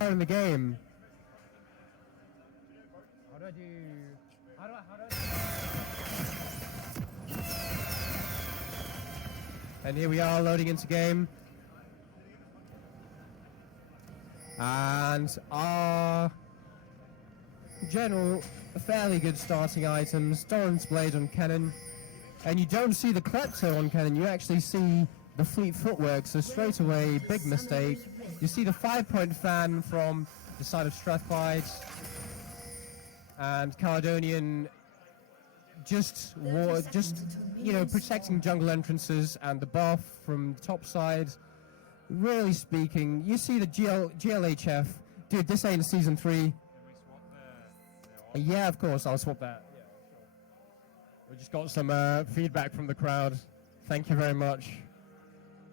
in the game. How do I do? How do I And here we are loading into game. And our general fairly good starting items. Doran's Blade on Cannon. And you don't see the Klepto on Cannon, you actually see the Fleet Footwork, so straight away, big mistake. You see the 5-point fan from the side of Strathic, and Calidonian just protecting jungle entrances and the buff from the top side. Really speaking, you see the GLHF. Dude, this ain't season 3. Yeah, of course, I'll swap that. Yeah, sure. We just got some feedback from the crowd. Thank you very much.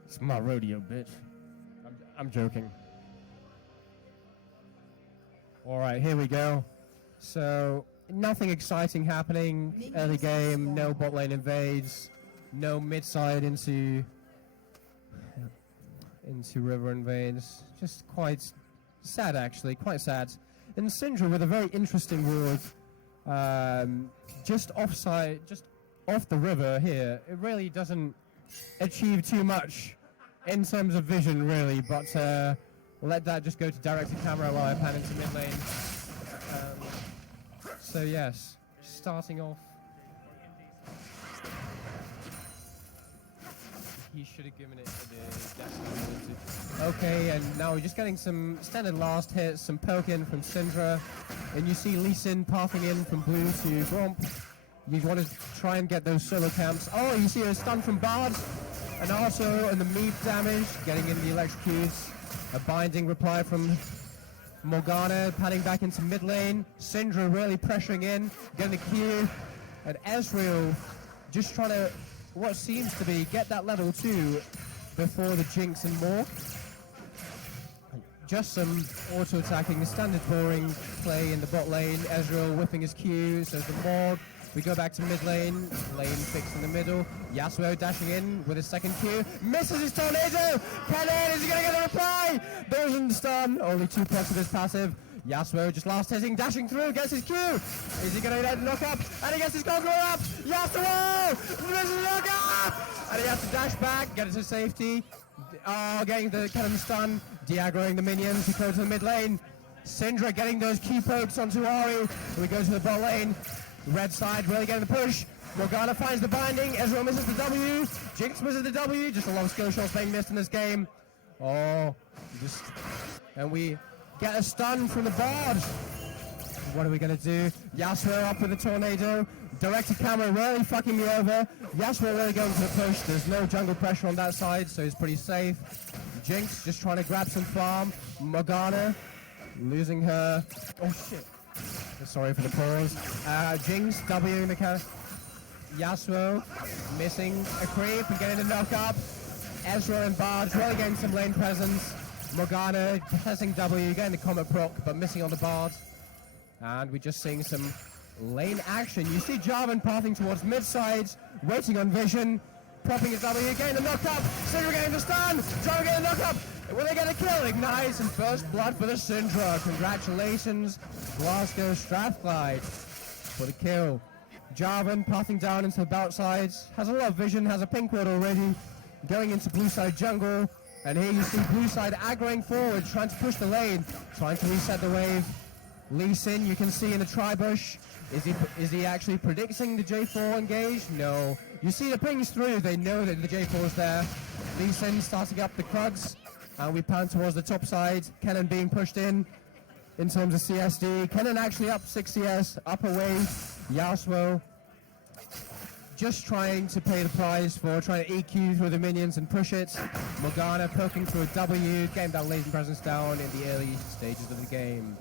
It's my rodeo, bitch. I'm joking. Alright, here we go. So, nothing exciting happening. Early game, no bot lane invades, no mid side into river invades. Just quite sad, actually, quite sad. And Syndra with a very interesting ward, just off the river here. It really doesn't achieve too much in terms of vision, really, but we'll let that just go to directed camera while I pan into mid lane. So yes, starting off. He should have given it to the Destiny. Okay, and now we're just getting some standard last hits, some poke in from Syndra, and you see Lee Sin pathing in from blue to Gromp. You want to try and get those solo camps. Oh, you see a stun from Bard, and also in the meat damage, getting in the electrocutes. A binding reply from Morgana, padding back into mid lane. Syndra really pressuring in, getting the Q, and Ezreal just trying to, what seems to be, get that level 2 before the Jinx and more. Just some auto-attacking, standard boring play in the bot lane. Ezreal whipping his Q, so the Morg. We go back to mid lane, lane fix in the middle. Yasuo dashing in with his second Q. Misses his tornado! Cannon, is he gonna get a reply? Doesn't stun, only 2 points of his passive. Yasuo just last hitting, dashing through, gets his Q. Is he gonna get a knock up? And he gets his conqueror up! Yasuo! Misses the knock up! And he has to dash back, get it to safety. Oh, getting the cannon stun, de-aggroing the minions to go to the mid lane. Syndra getting those key pokes onto Ari. We go to the bot lane. Red side really getting the push. Morgana finds the binding. Ezreal misses the W. Jinx misses the W. Just a lot of skill shots being missed in this game. Oh, and we get a stun from the Bard. What are we gonna do? Yasuo up with the tornado. Directed camera really fucking me over. Yasuo really going for the push. There's no jungle pressure on that side, so he's pretty safe. Jinx just trying to grab some farm. Morgana losing her. Oh shit. Sorry for the pause. Jinx Wing the cast. Yasuo missing a creep and getting a knock up. Ezra and Bard really getting some lane presence. Morgana pressing W, getting the combat proc, but missing on the Bard. And we're just seeing some lane action. You see Jarvan pathing towards mid-side, waiting on vision, propping his W, getting the knock up. Syndra getting the stun. Jarvan getting the knock up. Will they get a kill? Ignites and first blood for the Syndra. Congratulations, Glasgow Strathclyde, for the kill. Jarvan pathing down into the bout side. Has a lot of vision, has a pink ward already. Going into blue side jungle. And here you see blue side aggroing forward, trying to push the lane, trying to reset the wave. Lee Sin, you can see in the tri-bush. Is he actually predicting the J4 engage? No. You see the pings through, they know that the J4 is there. Lee Sin starting up the Krugs. And we pan towards the top side. Kennen being pushed in terms of CSD. Kennen actually up 6 CS, up away. Yasuo just trying to pay the price for trying to EQ through the minions and push it. Morgana poking through a W, getting that laser presence down in the early stages of the game.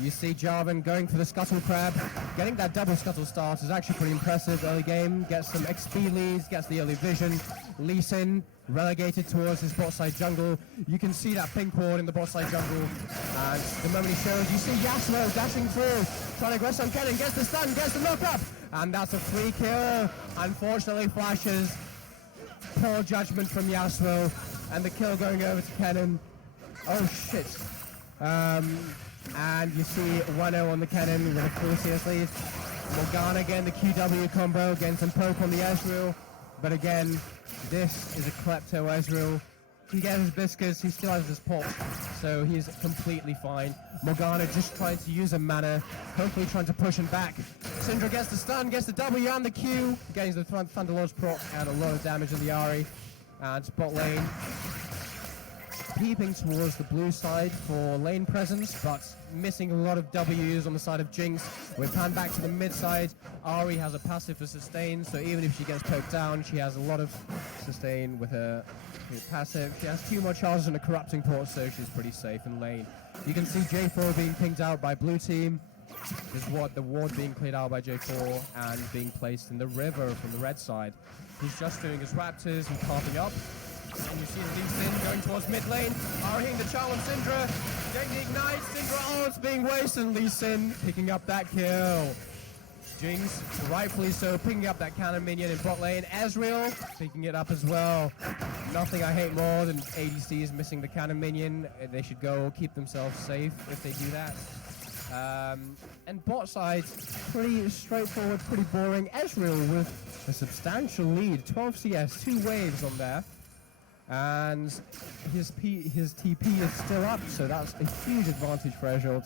You see Jarvan going for the Scuttle Crab. Getting that double Scuttle start is actually pretty impressive early game. Gets some XP leads, gets the early vision. Lee Sin relegated towards his bot side jungle. You can see that pink ward in the bot side jungle. And the moment he shows, you see Yasuo dashing through, trying to aggress on Kennen, gets the stun, gets the knock up. And that's a free kill. Unfortunately, flashes. Poor judgment from Yasuo. And the kill going over to Kennen. Oh shit. And you see 1-0 on the cannon with a full CS lead. Morgana getting the QW combo, getting some poke on the Ezreal. But again, this is a Klepto Ezreal. He gets his biscuits, he still has his pot, so he's completely fine. Morgana just trying to use a mana, hopefully trying to push him back. Syndra gets the stun, gets the W and the Q, getting the Thunderlord's proc and a lot of damage on the Ahri. And bot lane peeping towards the blue side for lane presence, but missing a lot of W's on the side of Jinx. We're panned back to the mid side. Ahri has a passive for sustain, so even if she gets poked down, she has a lot of sustain with her passive. She has 2 more charges and a corrupting port, so she's pretty safe in lane. You can see J4 being pinged out by blue team. Is what the ward being cleared out by J4 and being placed in the river from the red side. He's just doing his raptors and carving up. And you see Lee Sin going towards mid lane, hitting the charm on Syndra, getting the ignite, Syndra it's being wasted, and Lee Sin picking up that kill. Jinx, rightfully so, picking up that cannon minion in bot lane. Ezreal picking it up as well. Nothing I hate more than ADCs missing the cannon minion. They should go keep themselves safe if they do that. And bot side, pretty straightforward, pretty boring. Ezreal with a substantial lead, 12 CS, 2 waves on there. And his TP is still up, so that's a huge advantage for Ezreal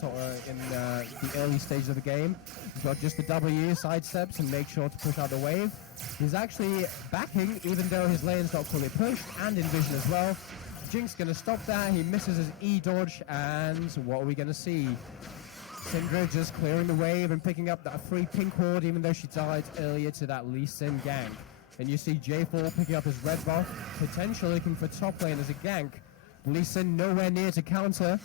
in the early stages of the game. He's got just the W, sidesteps, and make sure to push out the wave. He's actually backing, even though his lane's not fully pushed, and in vision as well. Jinx gonna stop that, he misses his E dodge, and what are we gonna see? Syndra just clearing the wave and picking up that free pink ward, even though she died earlier to that Lee Sin gank. And you see J4 picking up his red buff, potentially looking for top lane as a gank. Lee Sin nowhere near to counter,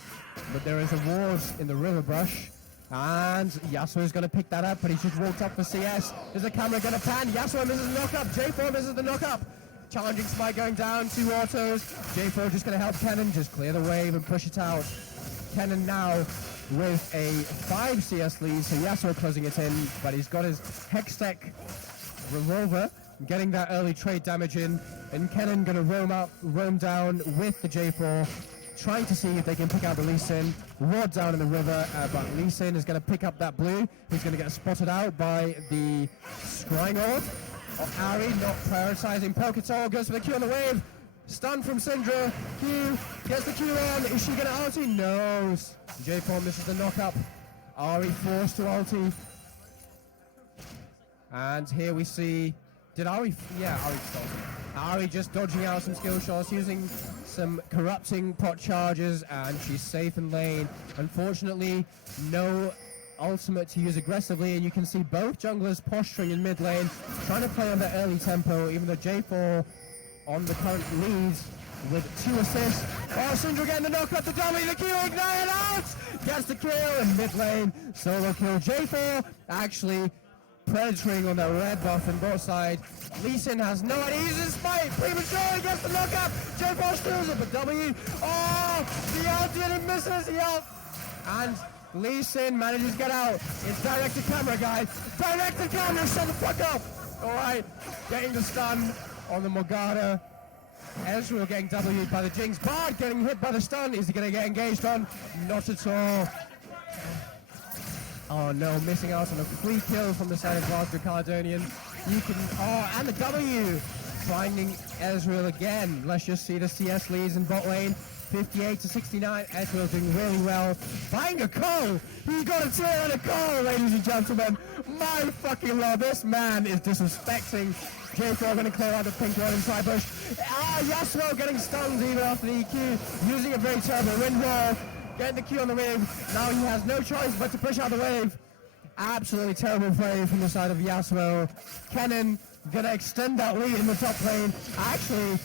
but there is a ward in the river brush. And Yasuo is going to pick that up, but he just walked up for CS. Is the camera going to pan? Yasuo misses the knock-up, J4 misses the knock-up. Challenging Smite going down, 2 autos. J4 just going to help Kennen just clear the wave and push it out. Kennen now with a 5 CS lead, so Yasuo closing it in, but he's got his Hextech revolver, getting that early trade damage in, and Kennen gonna roam down with the J4, trying to see if they can pick out the Lee Sin. Ward down in the river, but Lee Sin is gonna pick up that blue. He's gonna get spotted out by the Scrying Orb. Ahri not prioritizing Poketol, goes for the Q on the wave. Stun from Syndra, Q, gets the Q on, is she gonna ulti? No, J4 misses the knock-up. Ahri forced to ulti. And here we see, did Ahri, yeah, Ahri stole. Ahri just dodging out some skill shots, using some corrupting pot charges, and she's safe in lane. Unfortunately, no ultimate to use aggressively, and you can see both junglers posturing in mid lane, trying to play on the early tempo, even though J4 on the current leads with 2 assists. Oh, Syndra getting the knock up, the W, the Q, ignite out! Gets the kill in mid lane, solo kill. J4 actually predatoring on that red buff in both side. Lee Sin has no idea, he's in spite, prematurely gets the knock up, J4 steals it, but W, oh, the ulti and he misses the ult, and Lee Sin manages to get out. It's direct to camera, guys, direct to camera, shut the fuck up! Alright, getting the stun on the Morgana. Ezreal getting W'd by the Jinx. Bard getting hit by the stun. Is he going to get engaged on? Not at all. Oh no, missing out on a free kill from the side of Glasgow Calidonian. You can, oh, and the W. Finding Ezreal again. Let's just see the CS leads in bot lane. 58 to 69. Ezreal doing really well. Buying a call. He got a tear and a call, ladies and gentlemen. My fucking lord, this man is disrespecting. J4 going to clear out the pink wall inside bush. Ah, Yasuo getting stunned even after the EQ, using a very terrible wind wall, getting the Q on the wave. Now he has no choice but to push out the wave. Absolutely terrible play from the side of Yasuo. Kennen going to extend that lead in the top lane. Actually,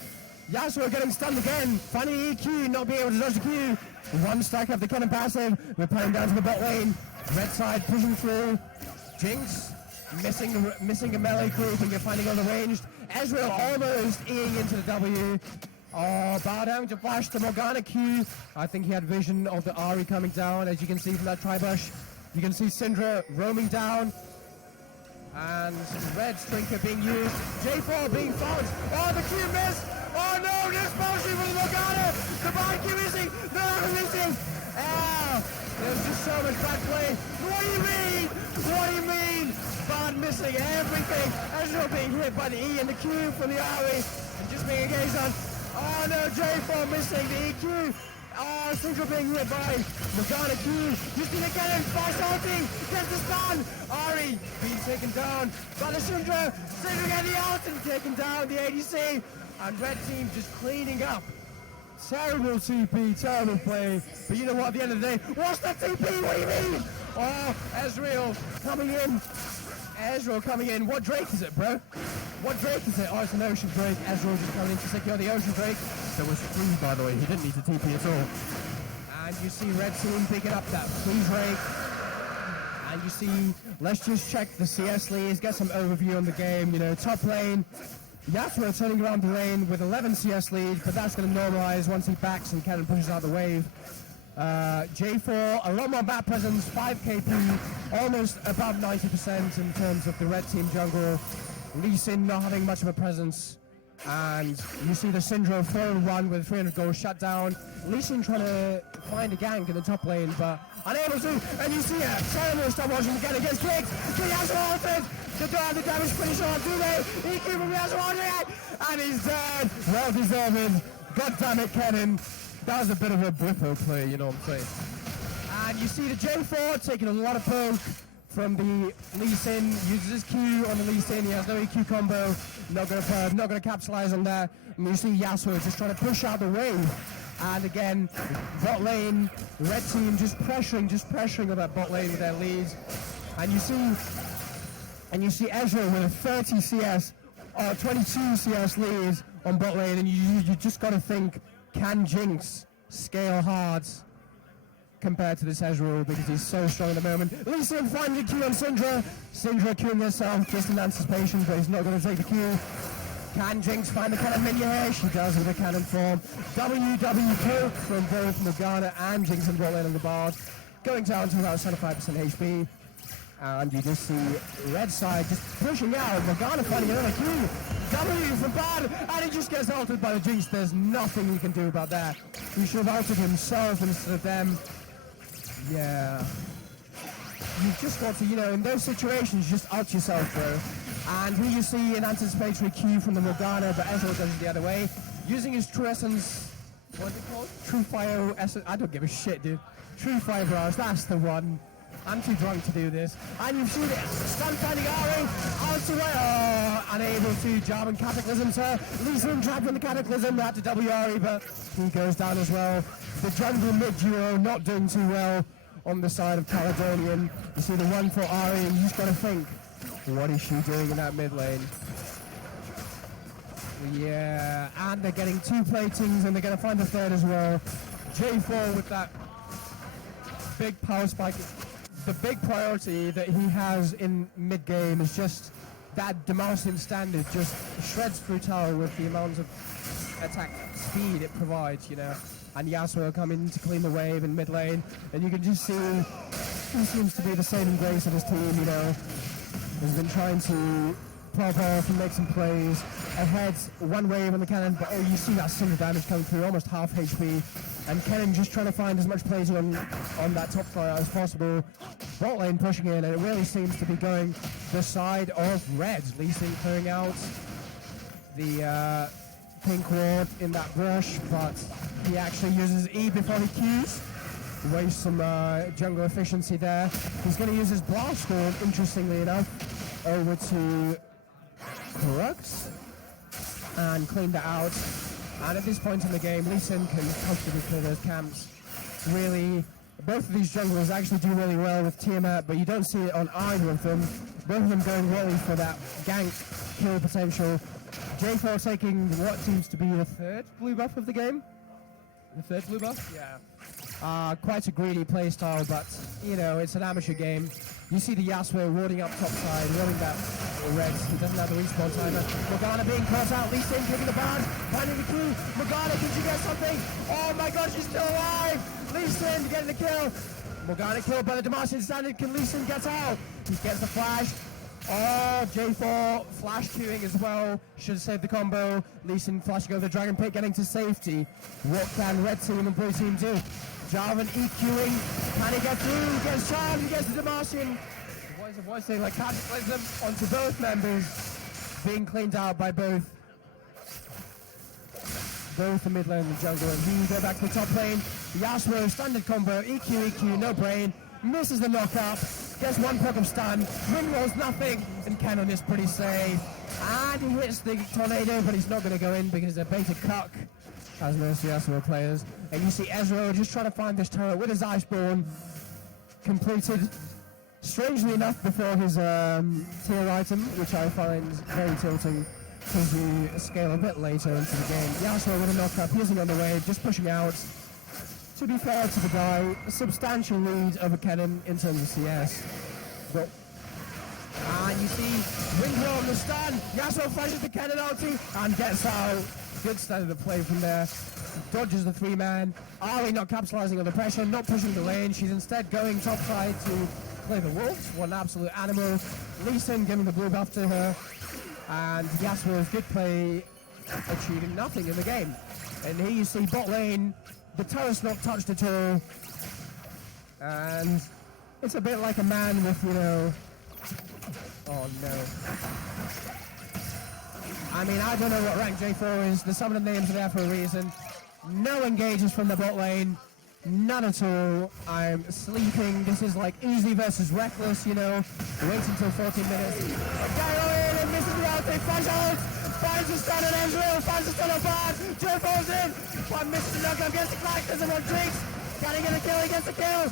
Yasuo getting stunned again, finding EQ, not being able to dodge the Q. 1 stack of the Kennen passive. We're playing down to the bot lane. Red side pushing through. Jinx missing a melee creep and you're finding on the ranged. Ezreal almost eating into the W. Oh, bow down to flash the Morgana Q. I think he had vision of the Ahri coming down, as you can see from that tribush. You can see Syndra roaming down. And red Strinker being used. J4 being found. Oh, the Q missed. Oh no, this motion from the Morgana. The Bard Q missing. No, missing. so much bad play. What do you mean? What do you mean? Bard missing everything. Ezreal being hit by the E and the Q from the Ari. And just being a gaze on. Oh no, J4 missing the EQ. Oh, Syndra being hit by Morgana Q. Just in again, fast ulting. Gets the stun. Ari being taken down by the Syndra. Syndra getting the ult and taken down the ADC. And red team just cleaning up. Terrible TP, terrible play. But you know what, at the end of the day, what's that TP? What do you mean? Oh, Ezreal coming in. Ezreal coming in. What Drake is it, bro? What Drake is it? Oh, it's an Ocean Drake. Ezreal just coming in to secure the Ocean Drake. That was free, by the way. He didn't need to TP at all. And you see red team picking up that free Drake. And you see, let's just check the CS leads, get some overview on the game. You know, top lane. Yasuo turning around the lane with 11 CS lead, but that's going to normalize once he backs and Cannon pushes out the wave. J4, a lot more map presence, 5 KP, almost above 90% in terms of the red team jungle. Lee Sin not having much of a presence. And you see the Syndra 4-1 with 300 gold shut down. Lee Sin trying to find a gank in the top lane, but unable to. And you see it, Sailor stop watching again against Kicks. King has ulted. The damage finish on, do they? EQ from Yasuo, and he's dead. Well deserved. God damn it, Kennen. That was a bit of a Blippo play, you know what I'm saying. And you see the J4 taking a lot of poke from the Lee Sin, uses his Q on the Lee Sin, he has no EQ combo, not gonna capitalize on that. And you see Yasuo just trying to push out the wave. And again, bot lane, red team just pressuring on that bot lane with their leads. And you see Ezreal with a 30 CS, or 22 CS lead on bot lane, and you just gotta think, can Jinx scale hard compared to this Ezreal, because he's so strong at the moment. Lee Sin finding Q on Syndra. Syndra queuing herself just in anticipation, but he's not going to take the Q. Can Jinx find the cannon minion here? She does with the cannon form. WW poke from both Morgana and Jinx and bot lane on the Bard. Going down to about 75% HP. And you just see red side just pushing out. Morgana finding another Q. W from Bard, and he just gets ulted by the Jinx. There's nothing he can do about that. He should have ulted himself instead of them. Yeah. You just got to, you know, in those situations, just ult yourself, bro. And here you see an anticipatory Q from the Morgana, but Ezreal does it the other way. Using his True Essence, what's it called? True Fire Essence, I don't give a shit, dude. True Fire Bros, that's the one. I'm too drunk to do this. And you've seen it. Stun finding Ari. Out to way. Oh, unable to jab and Cataclysm, sir. Lee Sin trapped in the Cataclysm. Had to W Ari, but he goes down as well. The jungle mid duo not doing too well on the side of Calidonian. You see the one for Ari, and you just got to think, what is she doing in that mid lane? Yeah, and they're getting 2 platings, and they're going to find a third as well. J4 with that big power spike. The big priority that he has in mid-game is just that Demacian standard just shreds through tower with the amount of attack speed it provides, you know. And Yasuo coming to clean the wave in mid lane, and you can just see he seems to be the saving grace of his team, you know. He's been trying to pop off and make some plays. Ahead, one wave on the cannon, but oh, you see that single damage coming through, almost half HP. And Kennen just trying to find as much plays on that top fire as possible. Bot lane pushing in, and it really seems to be going the side of red. Lee Sin clearing out the pink ward in that brush, but he actually uses E before he Qs. Wastes some jungle efficiency there. He's going to use his blast storm, interestingly enough, over to Crux and clean that out. And at this point in the game, Lee Sin can comfortably clear those camps. Really, both of these junglers actually do really well with Tiamat, but you don't see it on either of them. Both of them going really for that gank kill potential. J4 taking what seems to be the 3rd blue buff of the game. The 3rd blue buff? Yeah. Quite a greedy playstyle, but, you know, it's an amateur game. You see the Yasuo warding up top side, rolling that red. He doesn't have the respawn timer. Morgana being caught out. Lee Sin taking the Bard, finding the Q. Morgana, can she get something? Oh my god, she's still alive! Lee Sin getting the kill. Morgana killed by the Demacian standard. Can Lee Sin get out? He gets the flash. Oh, J4 flash queuing as well. Should have saved the combo. Lee Sin flashing over the Dragon Pit, getting to safety. What can red team and blue team do? Jarvan EQing. Can he get through? Gets charged, gets the Demacian. The voice saying like cataclysm onto both members. Being cleaned out by both the mid lane and the jungle. And he go back to the top lane. Yasuo, standard combo, EQ, no brain. Misses the knockup. Gets one poke of stun. Wind rolls nothing. And Cannon is pretty safe. And he hits the tornado, but he's not going to go in because they're baited cuck, as most Yasuo players. And you see Ezreal just trying to find this turret with his Iceborne completed, strangely enough, before his tier item, which I find very tilting because you scale a bit later into the game. Yasuo with a knockup, using on the wave, just pushing out. To be fair to the guy, a substantial lead over Kennen in terms of CS. But and you see Windrow on the stun. Yasuo flashes the Kennen ulti and gets out. Good standard of play from there. Dodges the 3-man. Ari not capitalizing on the pressure, not pushing the lane. She's instead going topside to play the wolves. What an absolute animal. Lee Sin giving the blue buff to her. And Yasuo's good play achieving nothing in the game. And here you see bot lane. The turret's not touched at all. And it's a bit like a man with, you know... Oh no. I mean, I don't know what rank J4 is. There's some of the names are there for a reason. No engages from the bot lane. None at all. I'm sleeping. This is like easy versus reckless, you know. Wait until 14 minutes. Gyro in and misses the ulti. Flash out. Finds the stun on Ezreal. Finds the stun on Bard. Joe falls in. One misses the knockup. Gets the clash. Doesn't want Jinx. Can he get a kill? He gets a kill.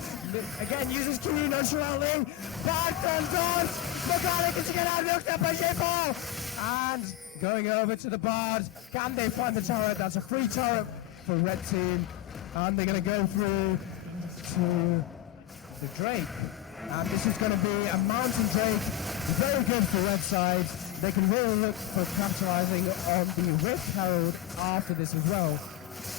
Again, uses Q nonchalantly. Bard turns on. Morgana gets to get out. Milked up by J4. And going over to the Bard. Can they find the turret? That's a free turret for red team. And they're going to go through to the Drake. And this is going to be a Mountain Drake. Very good for red side. They can really look for capitalizing on the Rift Herald after this as well.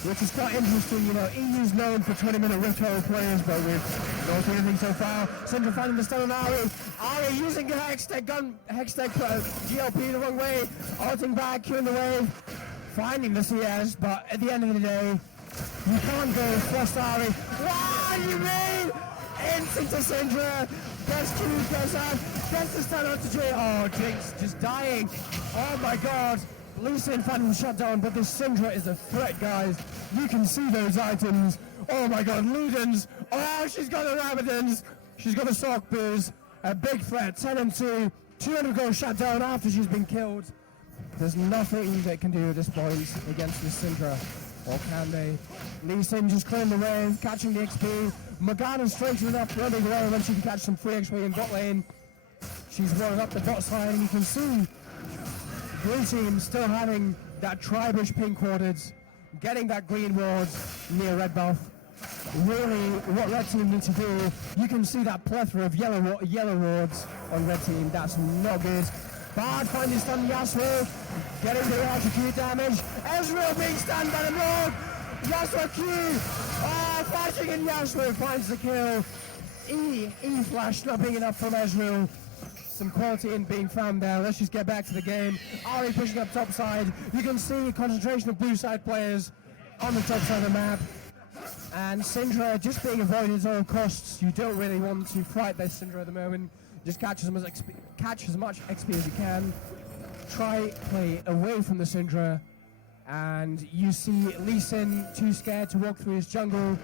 Which is quite interesting, you know, EU's known for 20-minute Rift Herald players, but we've not seen anything so far. Syndra finding the stun on Ari. Ari using the Hextech gun, Hextech GLP the wrong way, ulting back, queuing the wave, finding the CS, but at the end of the day, you can't go first Ari. What do you mean? Instant to Syndra, gets Q, gets out, gets the stun onto J. Oh, Jinx just dying. Oh my god. Lee Sin finding the shutdown, but this Syndra is a threat, guys. You can see those items. Oh my god, Ludens. Oh, she's got the Rabadons. She's got a Sock Booze. A big threat, 10 and 2. 200 gold shutdown after she's been killed. There's nothing they can do at this point against this Syndra. Or can they? Lee Sin just clearing the wave, catching the XP. Morgana's straight enough running away when she can catch some free XP in bot lane. She's running up the bot side, and you can see Blue team still having that tribish pink warded, getting that green ward near red buff. Really, what red team need to do, you can see that plethora of yellow wards on red team. That's not good. Bard finding stun Yasuo, getting the electrocute damage. Ezreal being stunned by the Lord. Yasuo Q. Oh, flashing in Yasuo finds the kill. E flash not being enough from Ezreal. Some quality in being found there. Let's just get back to the game. Ari pushing up top side. You can see a concentration of blue side players on the top side of the map. And Syndra just being avoided at all costs. You don't really want to fight this Syndra at the moment. Just catch as much XP as you can. Try play away from the Syndra. And you see Lee Sin too scared to walk through his jungle.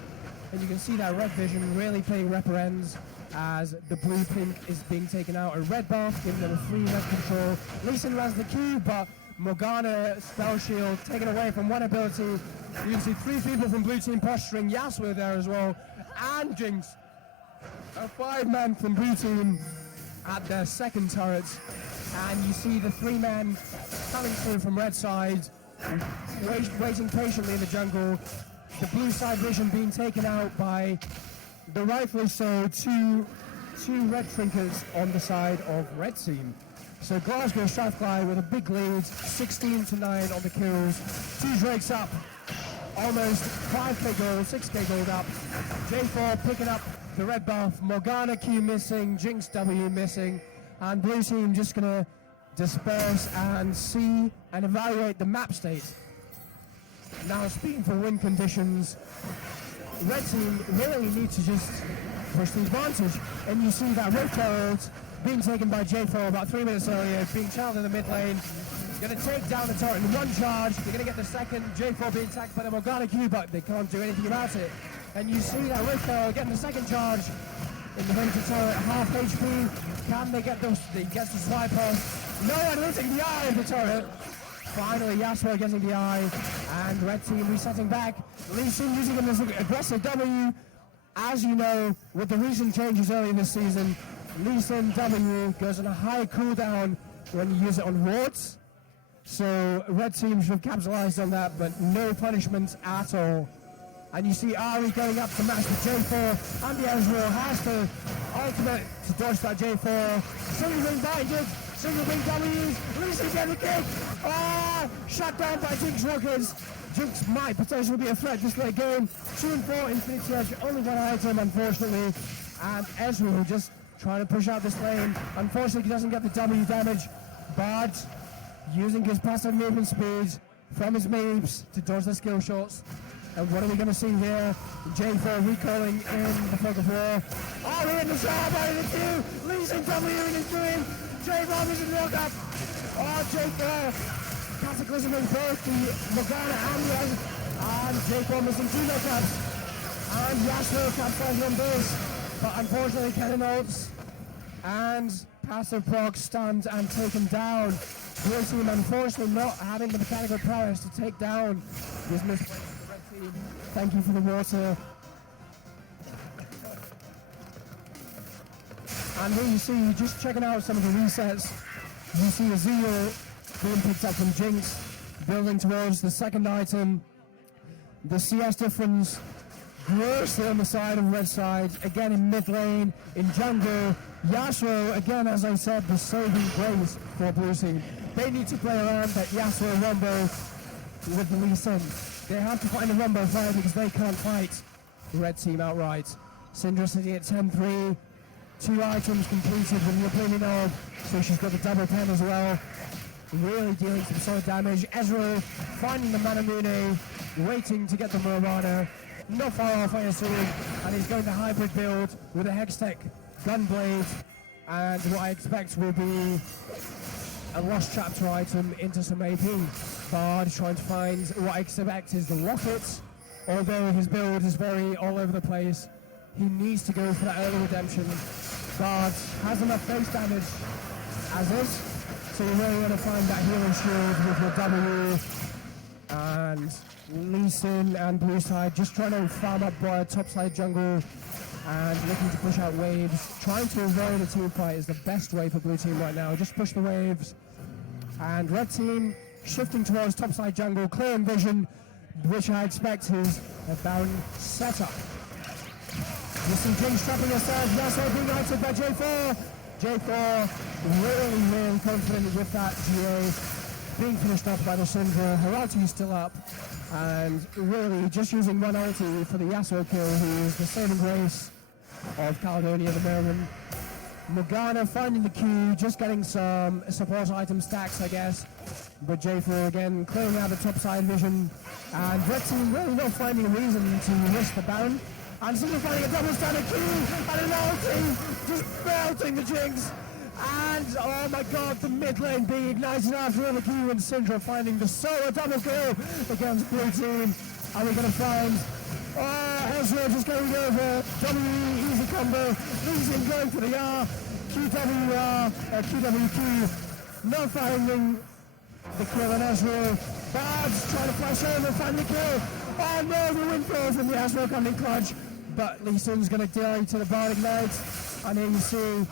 And you can see that red vision really playing rep ends as the blue pink is being taken out. A red buff, giving them a free red control. Lee Sin has the Q, but Morgana spell shield taken away from one ability. You can see 3 people from blue team posturing. Yasuo there as well. And Jinx. A 5-man from blue team at their second turret. And you see the 3-man coming through from red side, waiting patiently in the jungle. The blue side vision being taken out by the rightfully so two red trinkets on the side of red team. So Glasgow Strathic with a big lead, 16-9 on the kills. 2 Drakes up, almost 5k gold, 6k gold up. J4 picking up the red buff, Morgana Q missing, Jinx W missing, and blue team just gonna disperse and see and evaluate the map state. Now speaking for win conditions, Red team really need to just push the advantage. And you see that Rift Herald being taken by J4 about 3 minutes earlier, being challenged in the mid lane. Going to take down the turret in one charge. They're going to get the second. J4 being attacked by the Morgana Q, but they can't do anything about it. And you see that Rift Herald getting the second charge in the Winter turret, half HP. Can they get those? They get the swiper. No one hitting the eye of the turret. Finally, Yasuo getting the eye, and Red team resetting back. Lee Sin using this aggressive W. As you know, with the recent changes early in this season, Lee Sin W goes on a high cooldown when you use it on wards. So Red team should have capitalized on that, but no punishments at all. And you see Ari going up to match with J4, and the Ezreal has to ultimate to dodge that J4. Single ring binded, single ring W, Lucy's getting the kick. Shut down by Jinx Rockets. Jinx might potentially be a threat this late game. 2 and 4 Infinity Edge, only one item unfortunately. And Ezreal just trying to push out this lane. Unfortunately he doesn't get the W damage, but using his passive movement speed from his moves to dodge the skill shots. And what are we going to see here? J4 recalling in the fog of war. Ari in the shot by the Q. Losing W in his dream. J4 is in the up. J4 cataclysm in both the Morgana and the Ezreal. And J4 missing 2 knockups. And Yasuo capitalizing on this. But unfortunately Kennen ults. And passive proc stunned and taken down. Blue team unfortunately not having the mechanical prowess to take down this misplay. Thank you for the water. And here you see, just checking out some of the resets, you see a Zeal being picked up from Jinx, building towards the second item. The CS difference grossly on the side of red side, again in mid lane, in jungle. Yasuo, again as I said, the saving grace for Blue team. They need to play around that Yasuo Rumbo with the Lee Sin. They have to find a Rumbo fight because they can't fight Red team outright. Syndra sitting at 10-3, 2 items completed with the opinion of, so she's got the double pen as well. Really dealing some solid damage. Ezreal finding the Manamune, waiting to get the Morgana. Not far off, I assume, and he's going to hybrid build with a Hextech Gunblade, and what I expect will be a Lost Chapter item into some AP. Bard trying to find what I expect is the Rocket, although his build is very all over the place. He needs to go for that early redemption. Bard has enough face damage as is, so you really want to find that hero shield with your W. And Lee Sin and Blue side just trying to farm up top side jungle and looking to push out waves. Trying to avoid a team fight is the best way for Blue team right now. Just push the waves. And Red team shifting towards topside jungle, clearing vision, which I expect is a Baron setup. You see Jinx trapping herself, Yasuo being outed by J4. J4 really confident with that GA being finished up by the Syndra. Her ulti is still up, and really just using one ulti for the Yasuo kill, who is the saving grace of Calidonian at the moment. Morgana finding the Q, just getting some support item stacks, I guess. But J4 again clearing out the top side vision. And Red team really not finding a reason to risk the Baron. And Syndra finding a double standard Q and an ulti, just belting the Jinx. And oh my god, the mid lane being ignited after another Q, and Syndra finding the solo double kill against Blue team. Are we going to find Ezreal just going over, W, easy combo, losing, going for the R, QWQ, not finding the kill on Ezreal. Bard's trying to flash over, find the kill. Oh no, the windfall from the Ezreal coming clutch, but Lee Sin's going to die to the Bard Ignite. And then you see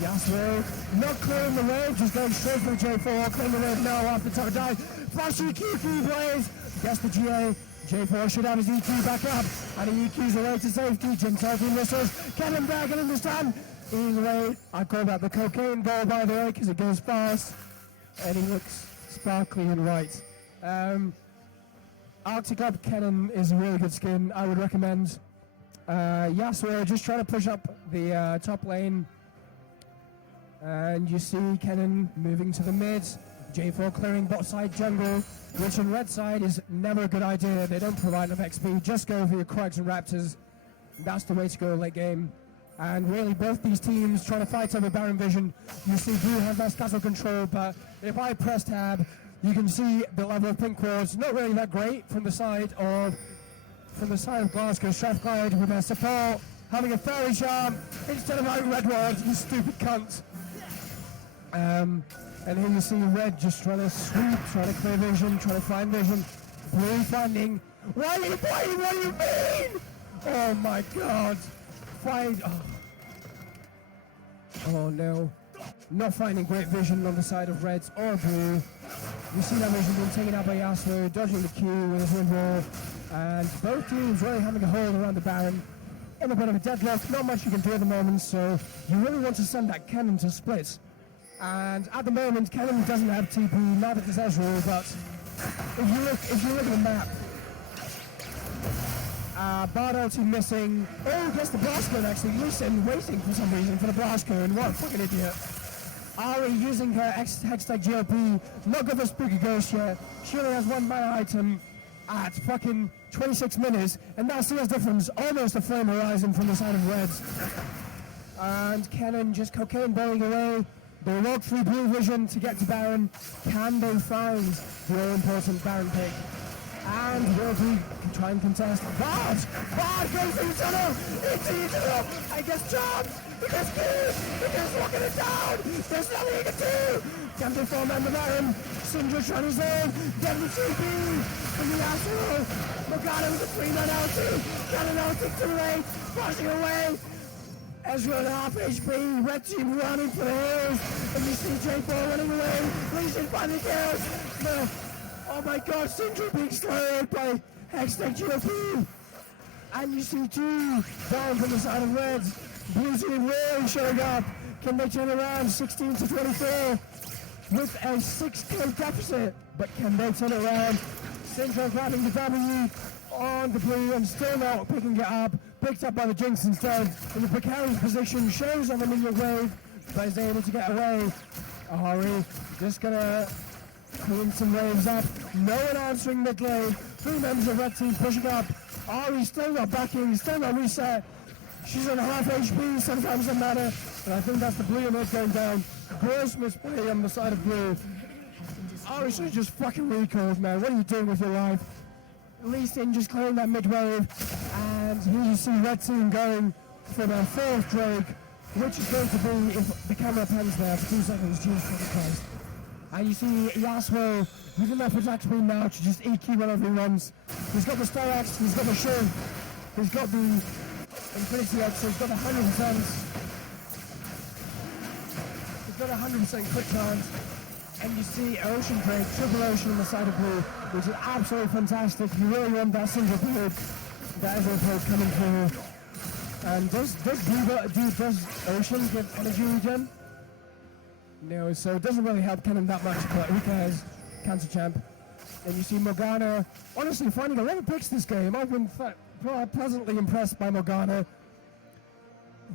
Yasuo not clearing the wave, just going straight for the J4, clearing the wave now after the top dive. Flashy QQ Blaze, gets the GA. J4 should have his EQ back up, and he EQs away to safety. Jim taking missiles, Kennen back and understand. Ease away. I call that the cocaine ball, by the way, because it goes fast, and he looks sparkly and right. Arctic Up Kennen is a really good skin, I would recommend. Yasuo just trying to push up the top lane, and you see Kennen moving to the mid. J4 clearing bot side jungle, which on red side is never a good idea. They don't provide enough XP. Just go for your Krogs and Raptors. That's the way to go late game. And really both these teams trying to fight over Baron Vision. You see Blue have that castle control, but if I press tab, you can see the level of pink wards. Not really that great from the side of Glasgow. Strathic with their support, having a fairy charm instead of having red wards, you stupid cunt. And here you see red just trying to sweep, trying to clear vision, trying to find vision. Blue finding. Why are you playing? What do you mean? Oh my god. Find. Oh no. Not finding great vision on the side of reds or blue. You see that vision being taken out by Yasuo, dodging the Q with his wind wall. And both teams really having a hold around the Baron. In a bit of a deadlock, not much you can do at the moment, so you really want to send that cannon to split. And at the moment, Cannon doesn't have TP, neither does Ezreal, but if you look at the map, Bard ulti missing. Oh, gets the blast code actually. Listen, waiting for some reason for the blast code. What a fucking idiot. Ari using her Hextech GLP, not good for Spooky Ghost yet. She only has one mana item at fucking 26 minutes, and that's the difference. Almost a flame horizon from the side of reds. And Cannon just cocaine bowling away. They walk through blue vision to get to Baron. Can they find the all-important Baron pick? And will he try and contest? Bard goes into the tunnel! Into the tunnel! I guess John! He gets killed! He gets walking it down! There's nothing he can do! Can they form on the Baron? Syndra trying his own! Get the TP! From the Yasuo! Morgana with a 3-man ulti! Cannon ulti too late! Pushing away! Ezreal at half HP, red team running for the hills, and you see J4 running away, Legion finally kills, no, oh my god, Syndra being slowed by Hextech GLP, and you see two down from the side of reds, blue team really showing up, can they turn around 16 to 24, with a 6k deficit, but can they turn it around? Syndra grabbing the W on the blue and still not picking it up. Picked up by the Jinx instead. In the precarious position, shows on the minion wave, but is able to get away. Ahari just gonna clean some waves up. No one answering mid lane. 3 members of red team pushing up. Ahri still not backing, still not reset. She's on half HP, sometimes doesn't matter. And I think that's the blue mid going down. Gross misplay on the side of blue. Ahri should have just fucking recalled, man. What are you doing with your life? Lee Sin just clearing that mid wave, and here you see red team going for their 4th Drake, which is going to be, if the camera pans there for 2 seconds, Jesus Christ. And you see Yasuo using that attack speed now to just EQ whenever he runs. He's got the Star Axe, he's got the Shiv, he's got the Infinity X, so he's got the 100%. He's got a 100% quick chance. And you see Ocean Drake, triple Ocean on the side of blue, which is absolutely fantastic. You really want that single build, that Ezreal coming through. And does Ocean give energy regen? No, so it doesn't really help Cannon that much, but who cares? Cancer champ. And you see Morgana, honestly finding a lot of picks this game. I've been pleasantly impressed by Morgana.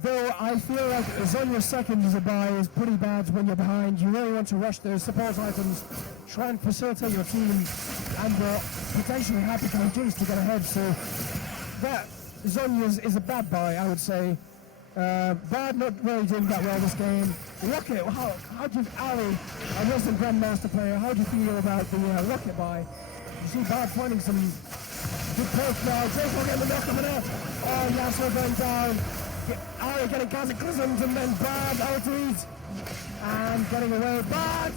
Though I feel like Zonya's second as a buy is pretty bad when you're behind. You really want to rush those support items, try and facilitate your team, and potentially happy to Jinx to get ahead. So that Zonya's is a bad buy, I would say. Bard not really doing that well this game. Rocket, how do you, Ali, a Western Grandmaster player, how do you feel about the Rocket buy? You see Bard finding some good poke now. J4 getting the knock on it. Oh, Yasuo going down. Ari getting cataclysms and then Bard ultis and getting away. Bard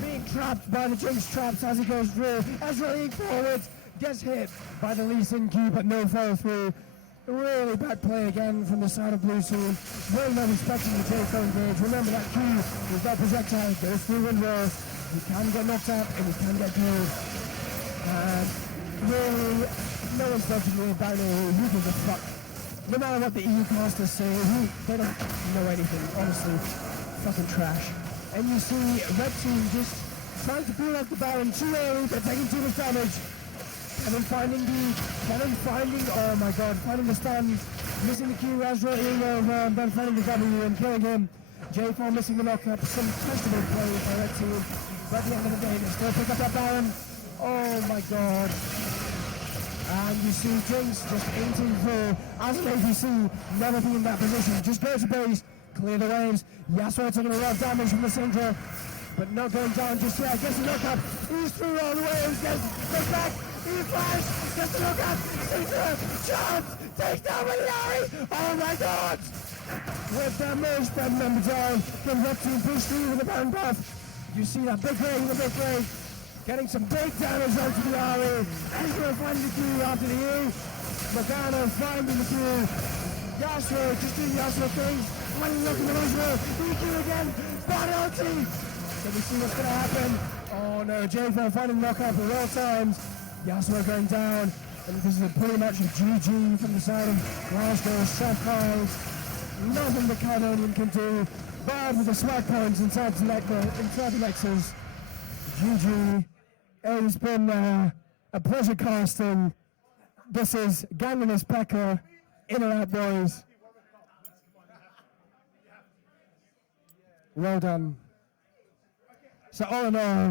being trapped by the Jinx traps as he goes through. Ezreal forward, gets hit by the Lee Sin Q but no follow through. Really bad play again from the side of blue team. Really not respecting the J4 engage. Remember that Q with that projectile goes through wind walls. You can get knocked out and you can get killed. And really, no one's touching me about it. Who gives a fuck? No matter what the EU casters say, they don't know anything, honestly. Fucking trash. And you see red team just trying to pull out the Baron too early, they're taking too much damage. Finding oh my god, finding the stun, missing the Q, Ezreal eating over, and then finding the W and killing him. J4 missing the lockup, some questionable play by red team. but at the end of the day, they still pick up that Baron. Oh my god. And you see Jinx just 18 full. As an APC, never be in that position. Just go to base, clear the waves. Yasuo taking a lot of damage from the Syndra, but not going down just yet. Gets the knockup. He's through all the waves. Goes back. He flash. Gets the knockup. Syndra. Chance. Takes down with Larry. Oh my god. With the most number down. The red team push through with the Baron buff. You see that big break, the big break. Getting some big damage onto the RE. Ezra finding the Q after the E. Morgana finding the Q. Yasuo just doing Yasuo things. When looking at Ezra. EQ again. Body ulti. So we see what's going to happen. Oh no, J4 finding knockup at all times. Yasuo going down. And this is pretty much a GG from the side of Glasgow. Sapphire. Nothing the Calidonian can do. Bad with the swag points inside the Nexus. GG. It's been a pleasure casting. This is Gangness Pekka, In and Out Boys. Well done. So all in all,